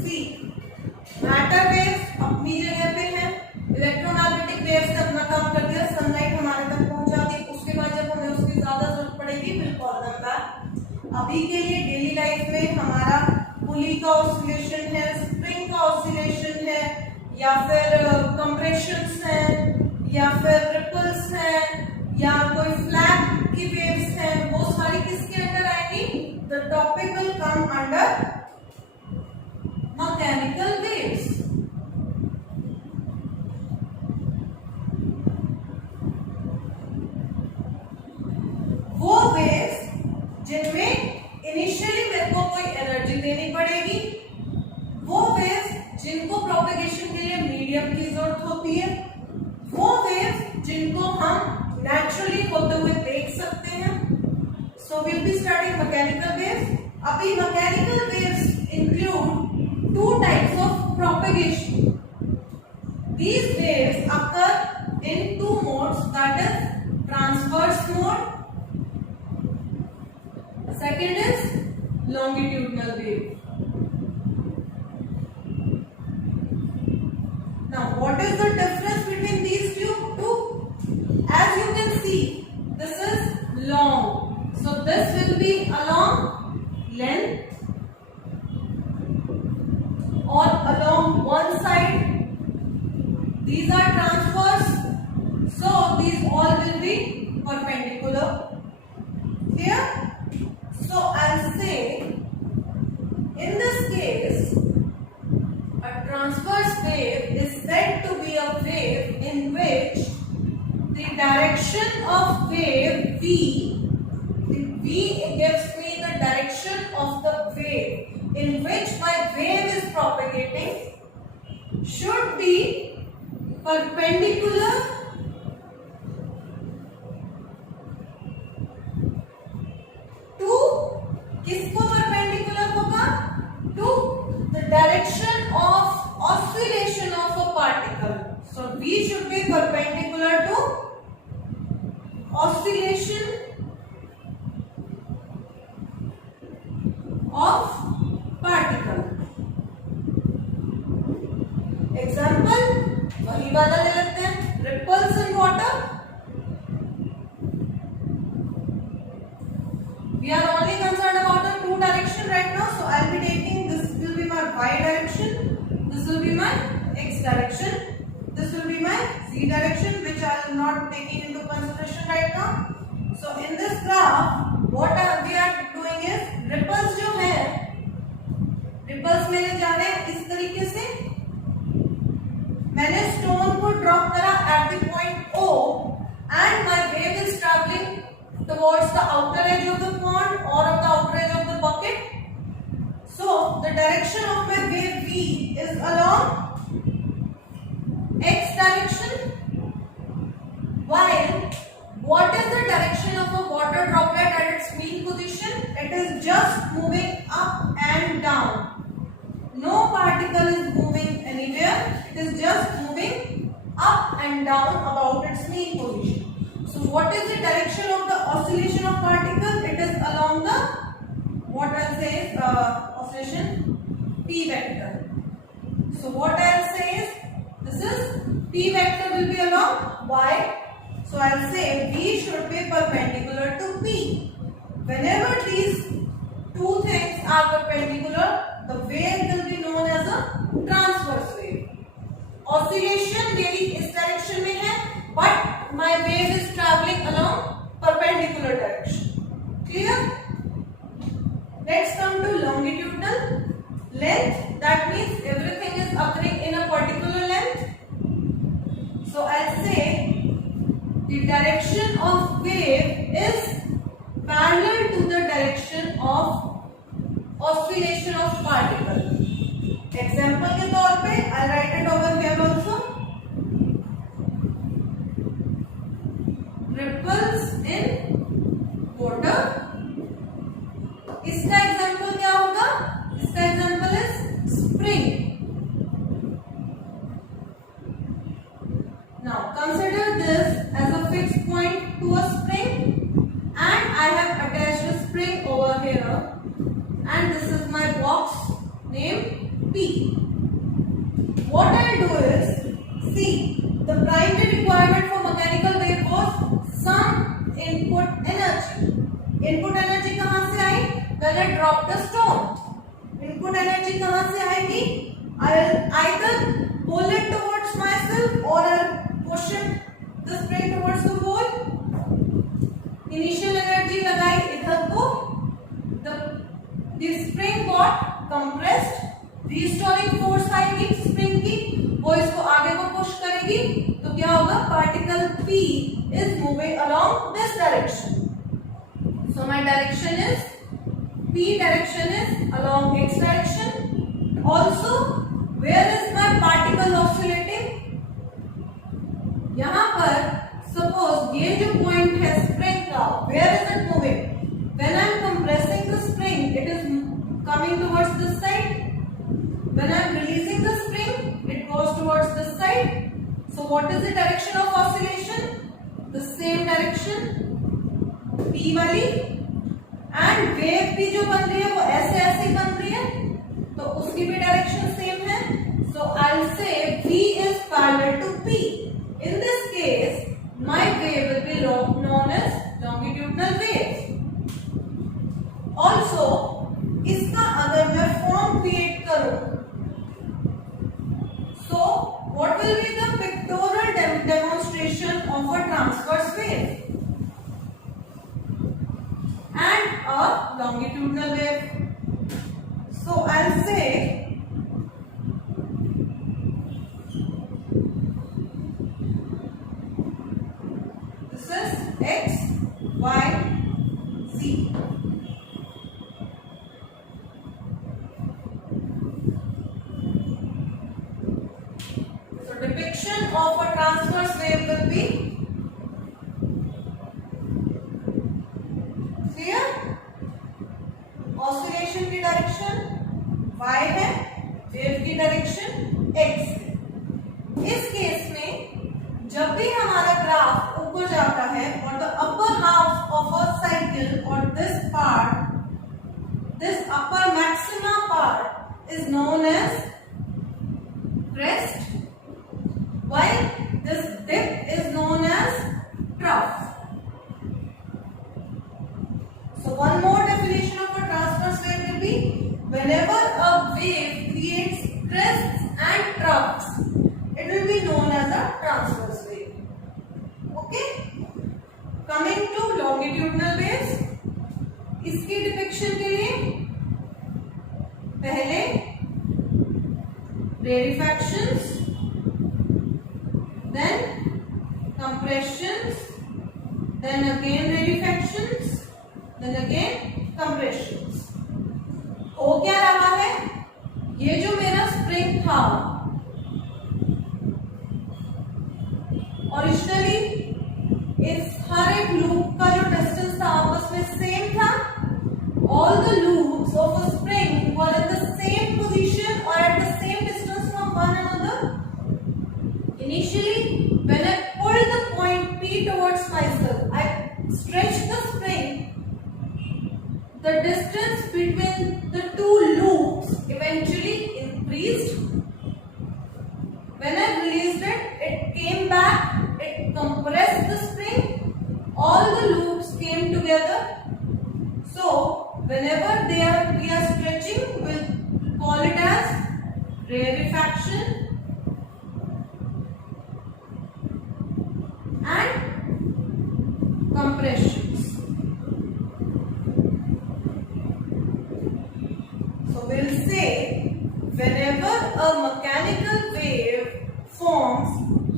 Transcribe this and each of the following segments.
सी, matter waves अपनी जगह पे है, इलेक्ट्रोमैग्नेटिक वेव्स ने अपना काम कर दिया, सनलाइट हमारे तक पहुंचा दी, उसके बाद जब हमें उसकी ज्यादा जरूरत पड़ेगी विल कॉल देम बैक। अभी के लिए डेली लाइफ में हमारा पुली का ऑसिलेशन है, स्प्रिंग का ऑसिलेशन है, या फिर कंप्रेशंस है, या फिर रिपल्स है, या कोई फ्लैग की वेव्स है, वो सारी किसके अंडर आएंगी? The topic will come under mechanical waves. वो वेव्स जिनमें इनिशियली मेरे को कोई एनर्जी देनी पड़ेगी, वो वेव्स जिनको प्रोपेगेशन के लिए मीडियम की जरूरत होती है, वो वेव्स जिनको हम नेचुरली होते हुए देख सकते हैं। So will be studying mechanical waves. अभी mechanical waves include two types of propagation. These waves occur in two modes, that is transverse mode, second is longitudinal wave. Now what is the difference between these two? As you can see, this is long, so this will be along length or along one side. These are transverse, so these all will be perpendicular. Clear? So I'll say in this case a transverse wave is said to be a wave in which the direction of wave V gives me the direction of the wave in which my wave is propagating should be perpendicular to, किसको perpendicular होगा? To the direction of oscillation of a particle. So V should be perpendicular to oscillation of particle. Example वही वाला ले लेते हैं, ripples in water. We are only concerned about the two direction right now, so I'll be taking, this will be my y direction, this will be my x direction, this will be my z direction, which I am not taking into consideration right now. So in this graph what we are doing is, ripples जो है, ripples मेरे जा रहे हैं इस तरीके से, मैंने स्टोन को ड्रॉप करा at the point O and my wave is travelling towards the outer edge of the pond और of the outer edge of the bucket. So the direction of my wave V is along x direction, while what is the direction of a water droplet at its mean position? It is just moving up and down. No particle is moving anywhere, it is just moving up and down about its mean position. So what is the direction of the oscillation of particle? It is along the, what I'll say is oscillation P vector. So what I'll say is, this is P vector will be along y, so I'll say V should be perpendicular to P. Whenever these two things are perpendicular, the wave will be known as a transverse wave. Oscillation मेरी इस direction में है, but my wave is traveling along perpendicular direction. Clear? Let's come to longitudinal length. That means everything is occurring in a particular length. So I'll say the direction of wave is parallel to the direction of oscillation of particle. Example के तौर पे I write it over here also. Ripples in water. इसका example क्या होगा? इसका example is spring. Now consider this as a fixed point to a spring, and I have attached a spring over here, and this is my box named P. when I drop the stone. Input energy कहाँ से आएगी? I'll either pull it towards myself or I'll push it the spring towards the pole. Initial energy लगाई इधर को, the spring got compressed. Restoring force आएगी spring की, वो इसको आगे को push करेगी, तो क्या होगा? Particle P is moving along this direction. So my direction is P direction is along x direction. Also, where is my particle oscillating? यहाँ पर suppose ये जो point है spring का, where is it moving? When I am compressing the spring, it is coming towards this side. When I am releasing the spring, it goes towards this side. So what is the direction of oscillation? The same direction, P वाली. And wave भी जो बन रही है वो ऐसे ऐसे बन रही है, तो उसकी भी direction same है. So I'll say V is parallel to P. In this case, my wave will be known as longitudinal wave. Also, इसका अगर मैं form create करूं, so what will be the pictorial demonstration of a transverse wave and a longitudinal wave? So I'll say this is x, y, z. So depiction of a transverse wave will be clear. Oscillation की direction y है, wave की direction x है. इस case में जब भी हमारा graph ऊपर जाता है और the upper half of a cycle or this part, this upper maxima part is known as crest, while this dip is known as trough. So one more definition of a transverse wave will be whenever a wave creates crests and troughs, it will be known as a transverse wave. Okay? Coming to longitudinal waves, इसकी depiction के लिए पहले rarefactions, then compressions, then again rarefactions, then again compressions. हो क्या रहा है? ये जो मेरा स्प्रिंग था, ओरिजिनली इस हर एक लूप का जो डिस्टेंस था आपस में सेम था. All the loops of a spring were in the same position or at the same distance from one another. Initially, when I pulled the point P towards myself, I stretched the spring. The distance between the two loops eventually increased. When I released it, it came back, it compressed the spring, all the loops came together. So, whenever we are stretching, we'll call it as rarefaction and compressions. So we'll say whenever a mechanical wave forms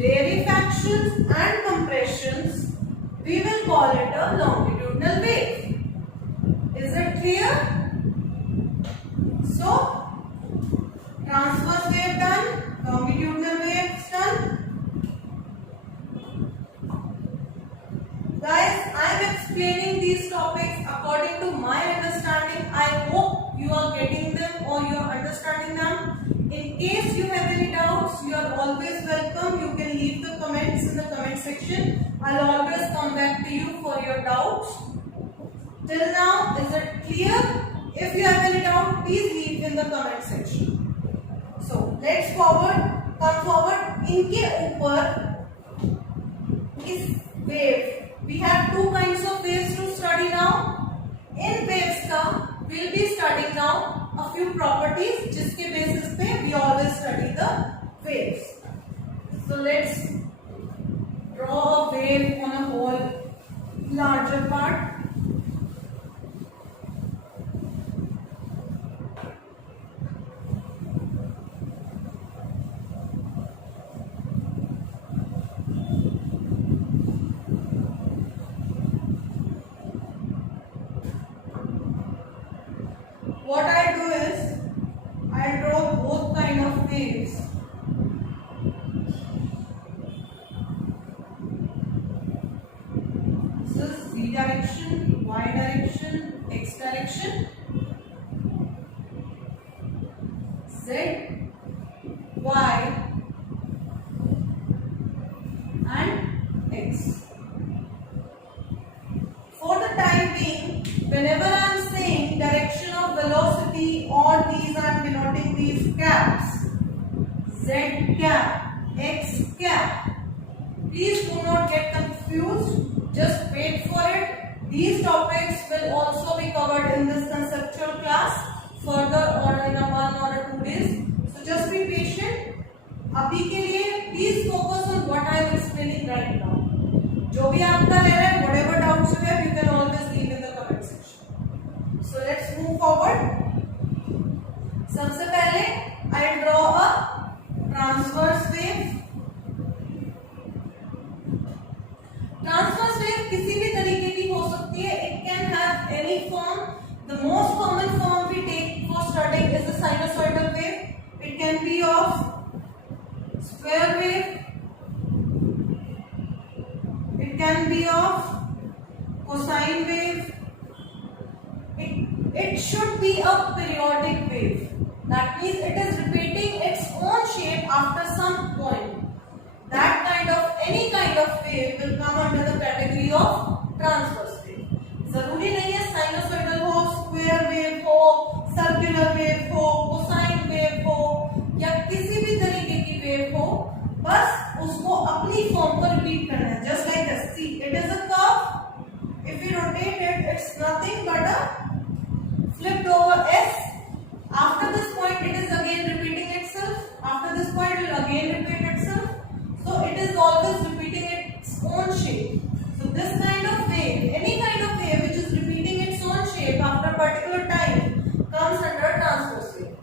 rarefactions and compressions, we will call it a longitudinal wave. Is it clear? So, transverse wave done, longitudinal waves done. Guys, I am explaining these topics according to my understanding. I hope you are getting them or you are understanding them. In case you have any doubts, you are always welcome. You can leave the comments in the comment section. I'll always come back to you for your doubts. Till now, is it clear? If you have any doubt, please leave in the comment section. So, let's come forward. इनके ऊपर इस wave, we have two kinds of waves to study now. In waves का we'll be studying now a few properties जिसके basis पे we always study the waves. So let's draw a wave on a whole larger part. What I do is I draw both kind of waves. This is z direction, y direction, x direction, z, y and x. For the time being, whenever I am saying direction of velocity, or these I am denoting these caps, z cap, x cap. Please do not get confused. Just wait for it. These topics will also be covered in this conceptual class further or in a 1 or a 2 days. So just be patient. अभी के लिए please focus on what I am explaining right now. जो भी आपका ले रहे हैं, whatever doubts you have, you can always leave in the comment section. So let's move forward. सबसे पहले I draw a transverse wave. Transverse wave किसी भी तरीके की हो सकती है. It can have any form. The most common form we take for studying is a sinusoidal wave. It can be of square wave. It can be of cosine wave. It should be a periodic wave. That means it is repeating its own shape after some point. That kind of any kind of wave will come under the category of transverse wave. जरूरी नहीं है sinusoidal हो, square wave हो, circular wave हो, cosine wave हो या किसी भी तरीके की wave हो, बस उसको अपनी फॉर्म पर रिपीट करना है. Just like this. See, it is a curve. If we rotate it, it's nothing but a flipped over S. After this point, it is again repeating itself. After this point, it will again repeat itself. So it is always repeating its own shape. So this kind of wave, any kind of wave which is repeating its own shape after a particular time, comes under a transverse wave.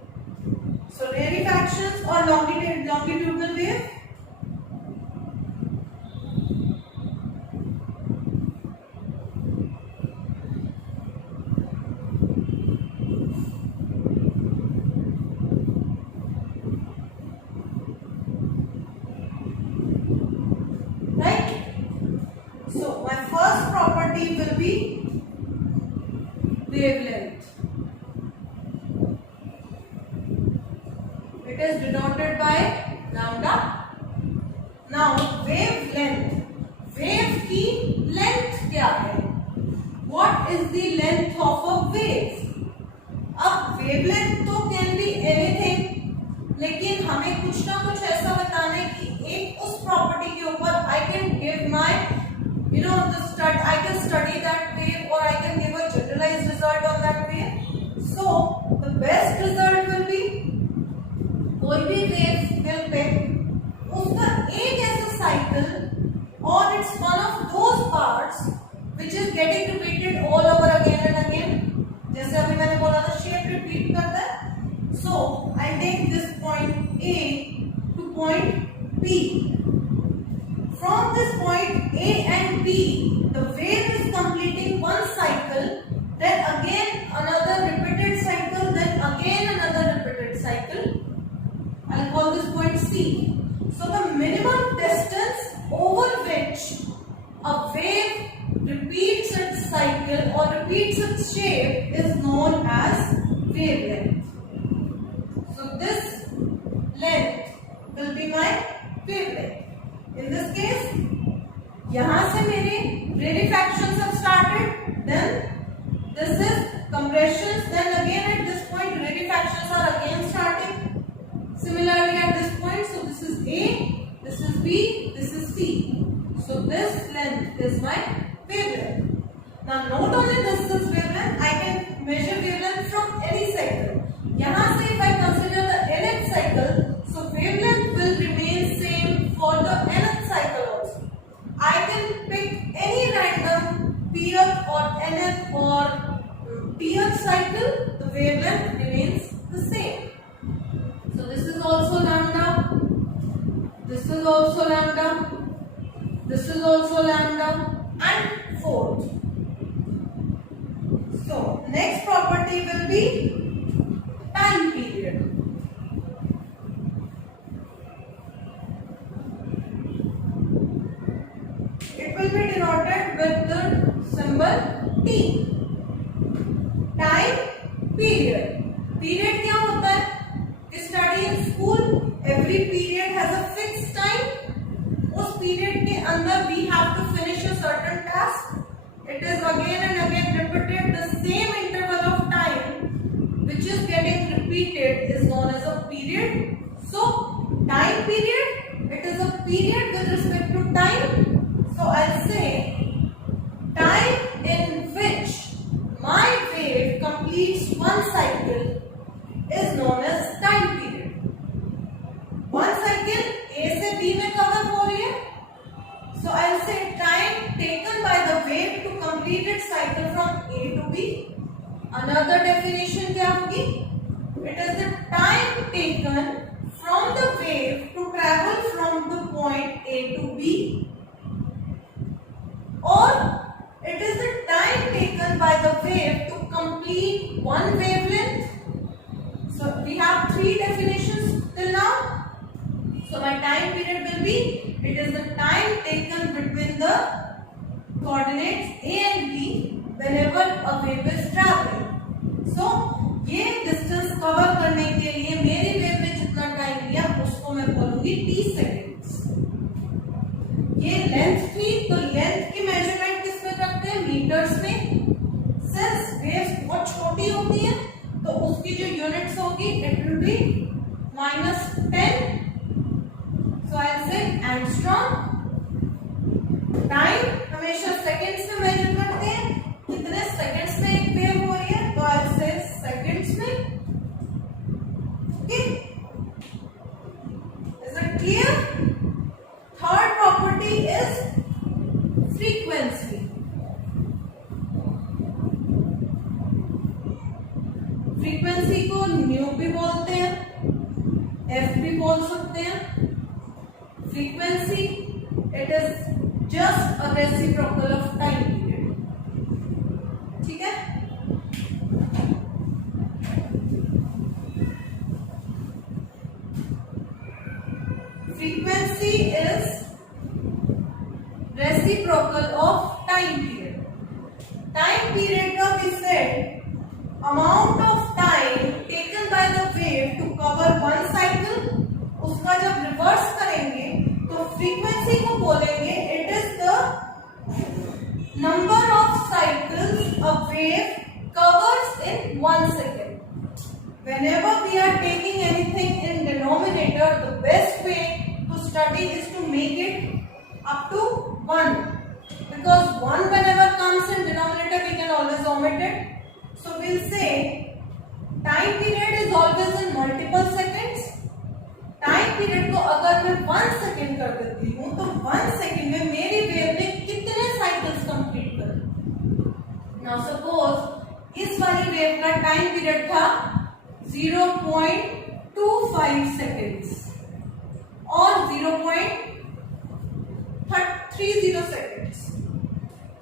So rarefactions or longitudinal wave. Will be wavelength. It is denoted by lambda. Now wavelength. Wave की length क्या है? What is the length of a wave? अब wavelength तो can be anything, लेकिन हमें कुछ ना कुछ ऐसा बताना है कि एक उस प्रॉपर्टी के ऊपर I can give my I can study that wave or I can give a generalized result on that wave. So the best result will be कोई भी wave will pick उसका एक ऐसा cycle or it's one of those parts which is getting repeated all over again and again. जैसे अभी मैंने बोला था shape repeat करता है. So I take this point A to point B. From this point A and B, the wave is completing one cycle, then again another repeated cycle, then again another repeated cycle. I'll call this point C. So the minimum distance over which a wave repeats its cycle or repeats its shape is known as wavelength. So this length will be my wavelength. In this case, यहाँ से मेरे rarefactions have started, then this is compressions, then again at this point rarefactions are again starting. Similarly at this point, so this is A, this is B, this is C. So this length is my wavelength. Now not only this is wavelength, I can measure wavelength also lambda, this is also lambda, and fourth. So next property will be time period. It will be denoted with the symbol T. Time period. Period क्या होता है? Study in school, every period has a fixed time. उस period के अंदर we have to finish a certain task. It is again and again repeated. The same interval of time which is getting repeated is known as a period. So time period, it is a period with respect to time. So I'll say time in which my wave completes one cycle is known as time period. One cycle A से B में cover हो रही है. So I'll say time taken by the wave to complete its cycle from A to B. Another definition क्या होगी? It is the time taken from the wave to travel from the point A to B, or it is the time taken by the wave to complete one wavelength. So we have three definitions till now. So my time period will be, it is the time taken between the coordinates A and B whenever a wave is traveling. So ये distance cover करने के लिए मेरी wave में जितना time लिया उसको मैं बोलूंगी t seconds. ये लेंथ थी, तो लेंथ की मेजरमेंट किस में करते हैं? मीटर्स में. सिंस वेव्स बहुत छोटी होती है तो उसकी जो यूनिट्स होगी it will be -10. So I'll say angstrom. Time हमेशा सेकंड्स में मेजर करते हैं. कितने सेकंड्स में एक वेव हो रही है? तो I'll say सेकंड्स में. Okay? Is it clear? Third property is frequency. Frequency को न्यू भी बोलते हैं, एफ भी बोल सकते हैं. Frequency it is just a reciprocal of time period. ठीक है. Frequency is reciprocal of time period. Time period का we said amount of time taken by the wave to cover one cycle. उसका जब reverse करेंगे तो frequency को बोलेंगे it is the number of cycles a wave covers in 1 second. Whenever we are taking anything in denominator, the best way to study is to make it up to 1, because 1 whenever comes in denominator we can always omit it. So we'll say time period is always in multiple seconds. Time period को अगर मैं 1 second कर देती हूँ तो 1 second में मेरी wave ने कितने साइकिल्स कंप्लीट कर. नाउ सपोज इस वाली वेव का टाइम पीरियड था 0.25 सेकेंड्स और 0.30 सेकेंड्स.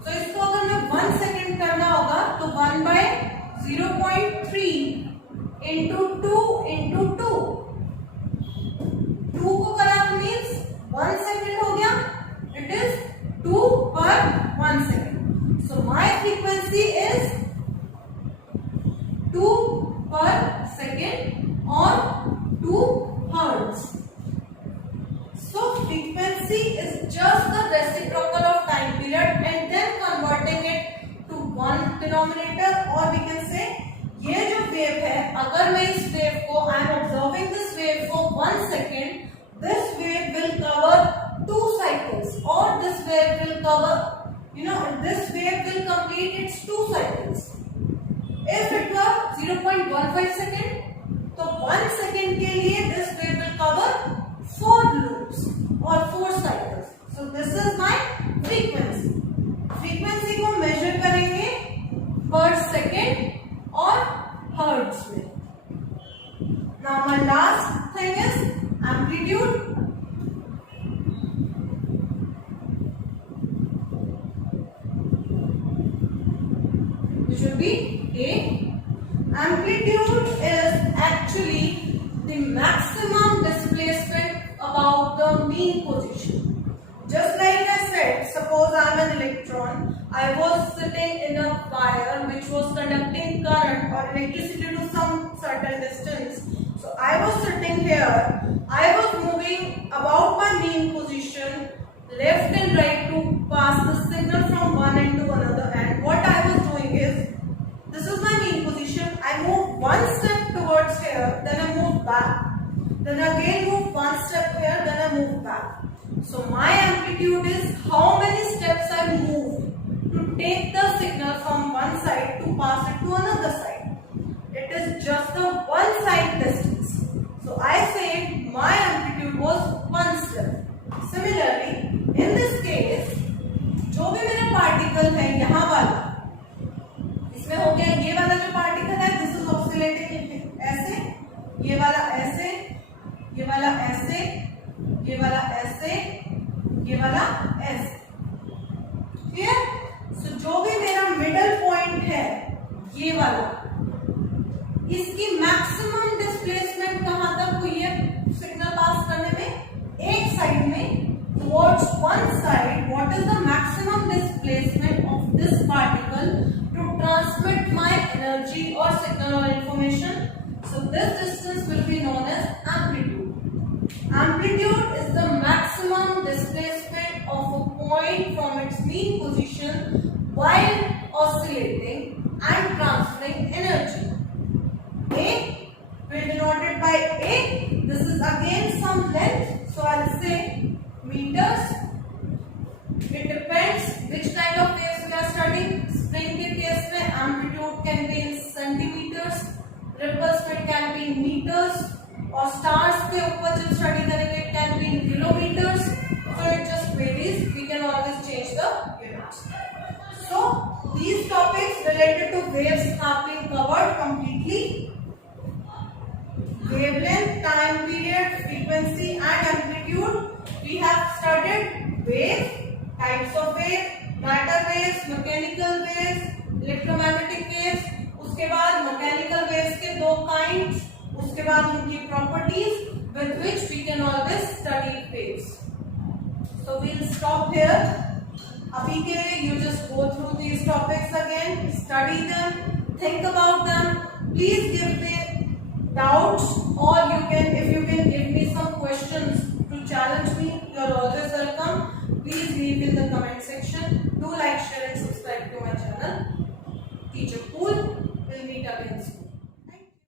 तो इसको अगर मैं 1 सेकेंड करना होगा तो 1/0.3 into 2 into 2. 2 को करा तो मीन्स 1 सेकेंड हो गया. It is 2 per 1 second. So my frequency is 2 per second or 2 hertz. So frequency is just the reciprocal of time period and then converting it to one denominator, or we can say ये जो wave है, अगर मैं इस wave को I am observing this wave for 1 second, this wave will cover 2 cycles, or this wave will cover, this wave will complete its 2 cycles. If it were 0.15 second, तो 1 second के लिए this wave will cover 4 loops or 4 cycles. So this is my frequency. Frequency को measure करेंगे per second और hertz में. Now my last thing is amplitude. mean position. Just like I said, suppose I am an electron, I was sitting in a wire which was conducting current or electricity to some certain distance. So I was sitting here, I was moving about my mean position, left and right to pass the signal from one end to another, and what I was doing is, this is my mean position, I move one step towards here, then I move back, then again move one step here, then I move back. So my amplitude is how many steps I move to take the signal from one side to pass it to another side. It is just a one side distance. So I say my amplitude was one step. Similarly, in this case, जो भी मेरा particle है यहाँ वाला, इसमें हो गया ये वाला जो पार्टिकल है, दिस इज ऑसिलेटिंग ऐसे, ये वाला ऐसे, ये वाला ऐसे, ये वाला ऐसे, ये वाला ऐसे, क्लियर? सो जो भी मेरा मिडल पॉइंट है ये वाला, इसकी मैक्सिमम डिस्प्लेसमेंट कहां तक हुई है सिग्नल पास करने में? एक साइड में, towards one side. What is the maximum displacement of this particle to transmit my energy or signal or information? So this distance will be known as amplitude. Amplitude is the maximum displacement of a point from its mean position while oscillating and transferring energy. A, we denoted by A. This is again some length, so I'll say meters. It depends which kind of waves we are studying. Spring के case में amplitude can be in centimeters, ripples में can be in meters, और stars के ऊपर जब study करेंगे it can be in kilometers. So it just varies. We can always change the units. So these topics related to waves have been covered completely. Wavelength, time period, frequency and amplitude. We have studied waves, types of waves, matter waves, mechanical waves, electromagnetic waves. उसके बाद mechanical waves के दो kinds. उसके बाद उनकी properties with which we can always study waves. So we'll stop here. अभी के लिए you just go through these topics again, study them, think about them. Please give me doubts, or you can, if you can give me some questions